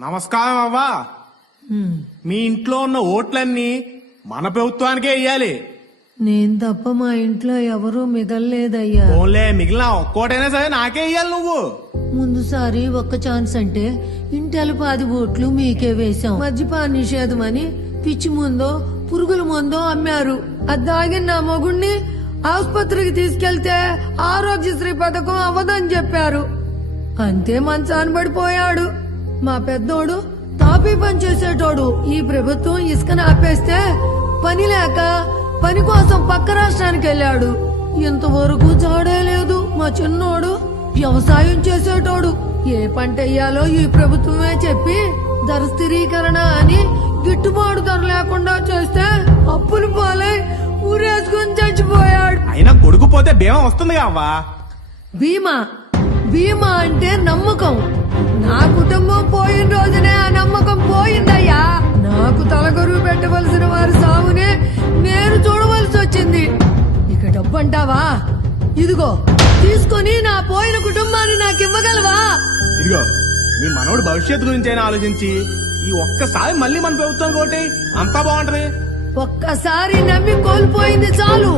నమస్కారం అవ్వా. మీ ఇంట్లో ఉన్న ఓట్లన్నీ మన ప్రభుత్వానికే ఇయ్యాలి. నేను తప్ప మా ఇంట్లో ఎవరూ మిగల్లేదయ్యా. ఓన్లే మిగిలిన ఒక్కోటైనా సరే నాకే ఇయ్యాలి నువ్వు. ముందుసారి ఒక్క ఛాన్స్ అంటే ఇంటెల పాది ఓట్లు మీకే వేశాం. మద్యపాన నిషేధం అని పిచ్చి ముందో పురుగుల ముందో అమ్మారు. అది తాగిన నా మొగుణ్ణి ఆసుపత్రికి తీసుకెళ్తే ఆరోగ్యశ్రీ పథకం అవ్వదని చెప్పారు. అంతే మంచాన పడిపోయాడు. మా పెద్దోడు తాపీ పని చేసేటోడు. ఈ ప్రభుత్వం ఇసుకను ఆపేస్తే పని లేక పని కోసం పక్క రాష్ట్రానికి వెళ్ళాడు. ఇంతవరకు జాడే లేదు. మా చిన్నోడు వ్యవసాయం చేసేటోడు. ఏ పంట వేయాలో ఈ ప్రభుత్వమే చెప్పి ధర స్థిరీకరణ అని గిట్టుబాటు ధర లేకుండా చేస్తే అప్పులు పాలై ఊరేసుకుని చచ్చిపోయాడు. అయినా కొడుకు పోతే భీమా వస్తుంది అవ్వా? బీమా? బీమా అంటే నమ్మకం తలగొరువు పెట్టవలసిన వారి సాగునే నేను చూడవలసి వచ్చింది. ఇక డబ్బు అంటావా ఇదిగో తీసుకొని నా పోయిన కుటుంబాన్ని నాకు ఇవ్వగలవా? ఇదిగో మీ మనోడు భవిష్యత్తు గురించి అయినా ఆలోచించి ఈ ఒక్కసారి మళ్ళీ మన ప్రభుత్వం కోటి అంతా బాగుంటది. ఒక్కసారి నమ్మి కోల్పోయింది చాలు.